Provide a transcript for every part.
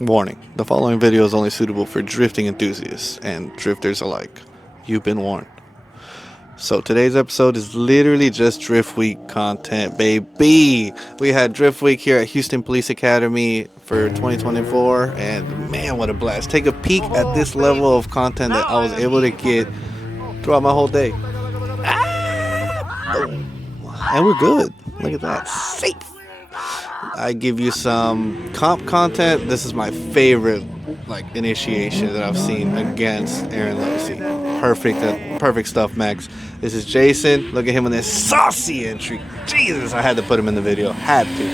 Warning, the following video is only suitable for drifting enthusiasts and drifters alike. You've been warned. So today's episode is literally just Drift Week content, baby. We had Drift Week here at Houston Police Academy for 2024, and man, what a blast. Take a peek at this level of content that I was able to get throughout my whole day. And we're good. Look at that. Safe. I give you some comp content. This is my favorite initiation that I've seen against Aaron Losey. Perfect stuff, Max. This is Jason. Look at him in this saucy entry. Jesus, I had to put him in the video. Had to.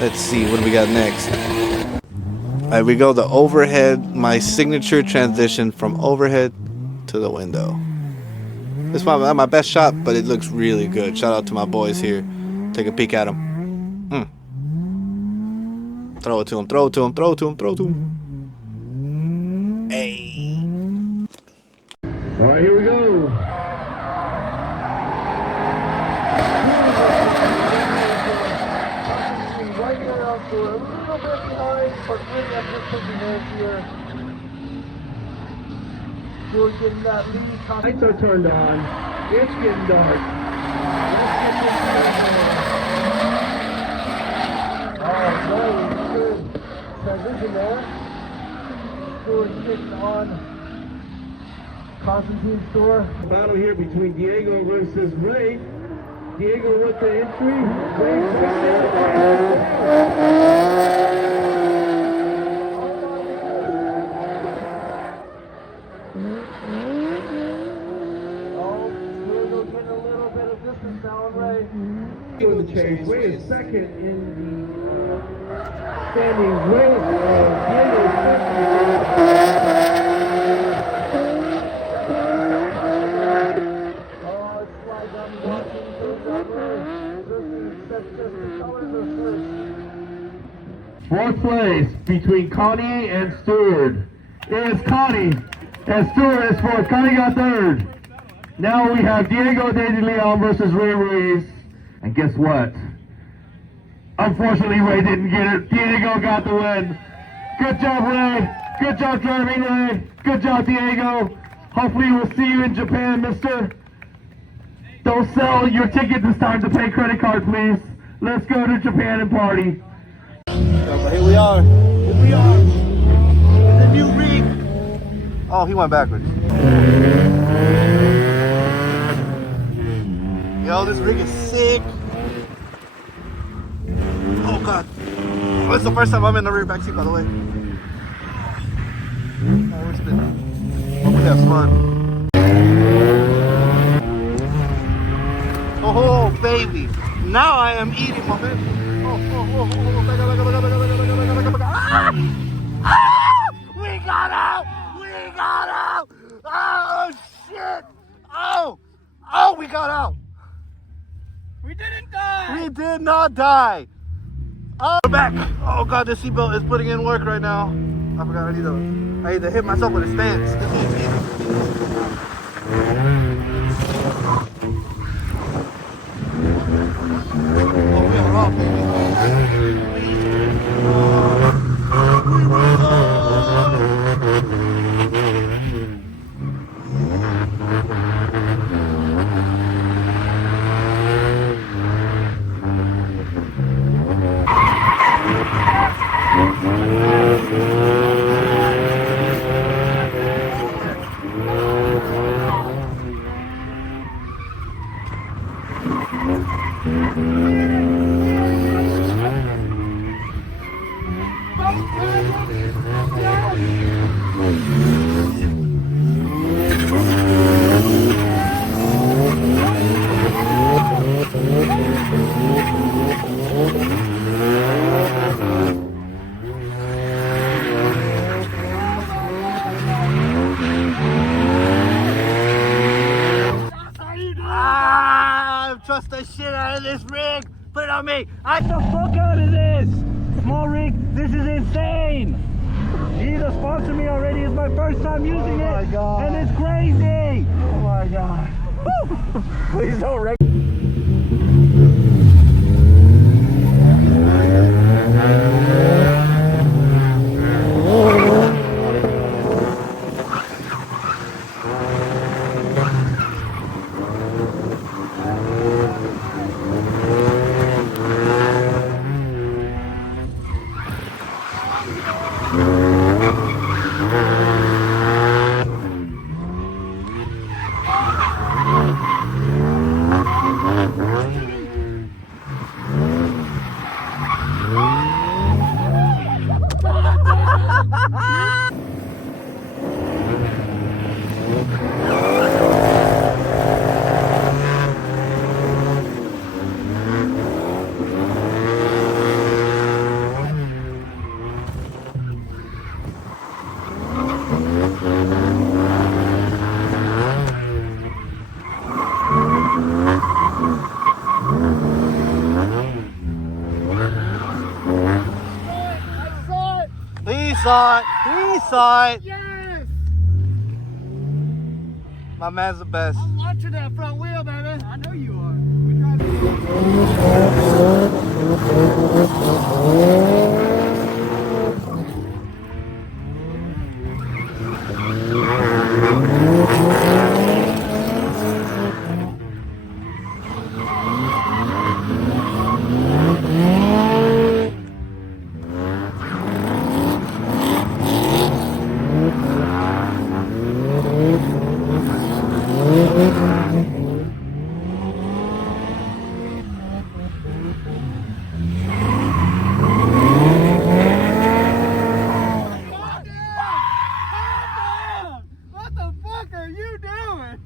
Let's see, what do we got next? Alright, we go the overhead, my signature transition from overhead to the window. This is my best shot, but it looks really good. Shout out to my boys here. Take a peek at them. Throw it to him, throw it to him, throw it to him, throw it to him. Hey. All right, here we go. Right here out to a little bit behind, but really I'm just looking here. So we're getting that lead. Lights are turned on. It's getting dark. Let's get this good transition there. Store 6 on Constantine store. Battle here between Diego versus Ray. Diego with the entry. Ray Diego getting a little bit of distance now on Ray. Diego the chase. Ray is second in the standing race. Diego is fourth place between Connie and Stewart is Connie, and Stewart is fourth. Connie got third. Now we have Diego De Leon versus Ray Ruiz, and guess what? Unfortunately, Ray didn't get it. Diego got the win. Good job, Ray. Good job driving, Ray. Good job, Diego. Hopefully we'll see you in Japan, mister. Don't sell your ticket this time to pay credit card, please. Let's go to Japan and party. Here we are. Here we are. In the new rig. Oh, he went backwards. Yo, this rig is sick. Oh God. Oh, it's the first time I'm in the rear back seat, by the way. Oh, we're spinning. Hope we have fun. Oh, baby. Now I am eating, my man. We got out! We got out! Oh, shit! Oh, we got out! We didn't die! We did not die! Oh, we're back! Oh God, this seatbelt is putting in work right now. I forgot I need to hit myself with a stance. This is easy. Trust the shit out of this rig. Put it on me. Get the fuck out of this! Small rig, this is insane! You either sponsored me already, it's my first time using it! My God. And it's crazy! Oh my God. Please don't wreck. He saw it. He saw it. Yes! My man's the best. I'm watching that front wheel, baby. I know you are. What the fuck are you doing?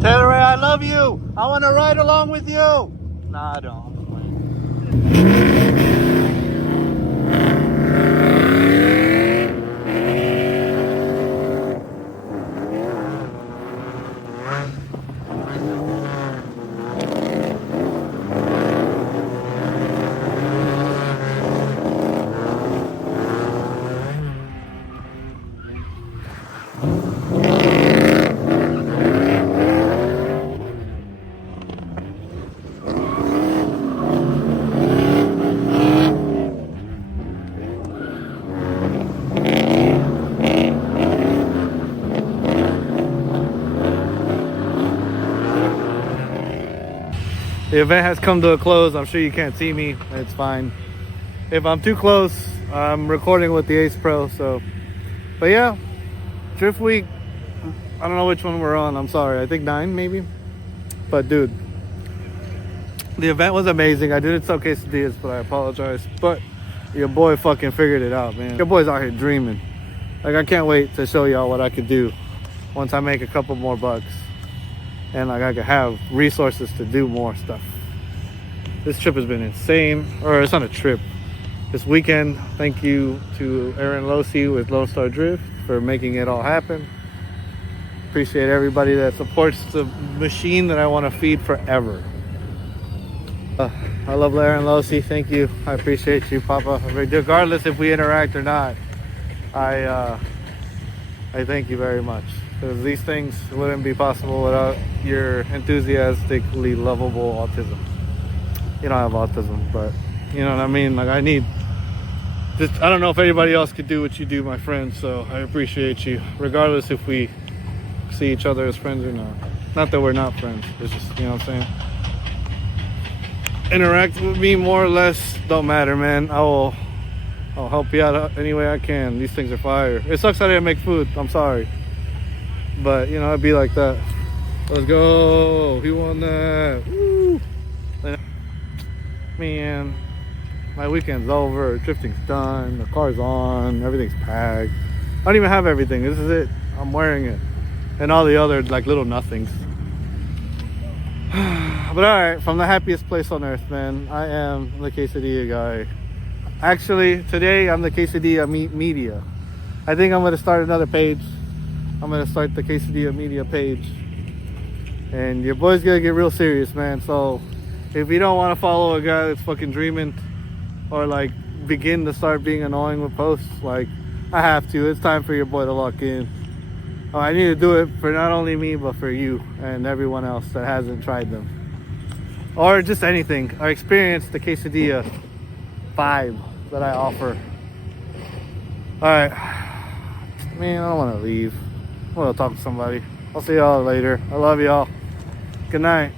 Taylor, I love you. I want to ride along with you. Nah, I don't. The event has come to a close. I'm sure you can't see me. It's fine. If I'm too close, I'm recording with the Ace Pro. So, but yeah, Drift Week. I don't know which one we're on. I'm sorry. I think 9 maybe. But dude, the event was amazing. I didn't sell quesadillas, but I apologize. But your boy fucking figured it out, man. Your boy's out here dreaming. Like, I can't wait to show y'all what I could do once I make a couple more bucks. And like I could have resources to do more stuff. This trip has been insane. Or it's not a trip. This weekend, thank you to Aaron Losi with Lone Star Drift for making it all happen. Appreciate everybody that supports the machine that I want to feed forever. I love Aaron Losi. Thank you. I appreciate you, Papa. Regardless if we interact or not, I thank you very much. Because these things wouldn't be possible without your enthusiastically lovable autism. You don't have autism, but you know what I mean? Like, I need just, I don't know if anybody else could do what you do, my friend. So I appreciate you, regardless if we see each other as friends or not. Not that we're not friends. It's just, you know what I'm saying? Interact with me more or less, don't matter, man. I will I'll help you out any way I can. These things are fire. It sucks I didn't make food. I'm sorry. But, you know, it'd be like that. Let's go. He won that. Woo. Man, my weekend's over. Drifting's done. The car's on. Everything's packed. I don't even have everything. This is it. I'm wearing it. And all the other, like, little nothings. But alright, from the happiest place on earth, man, I am the quesadilla guy. Actually, today I'm the quesadilla media. I think I'm going to start another page. I'm going to start the quesadilla media page. And your boy's going to get real serious, man. So if you don't want to follow a guy that's fucking dreaming, or like begin to start being annoying with posts, like, I have to. It's time for your boy to lock in. I need to do it for not only me, but for you and everyone else that hasn't tried them. Or just anything, or experience the quesadilla vibe that I offer. Alright. Man, I don't want to leave. I want to talk to somebody. I'll see y'all later. I love y'all. Good night.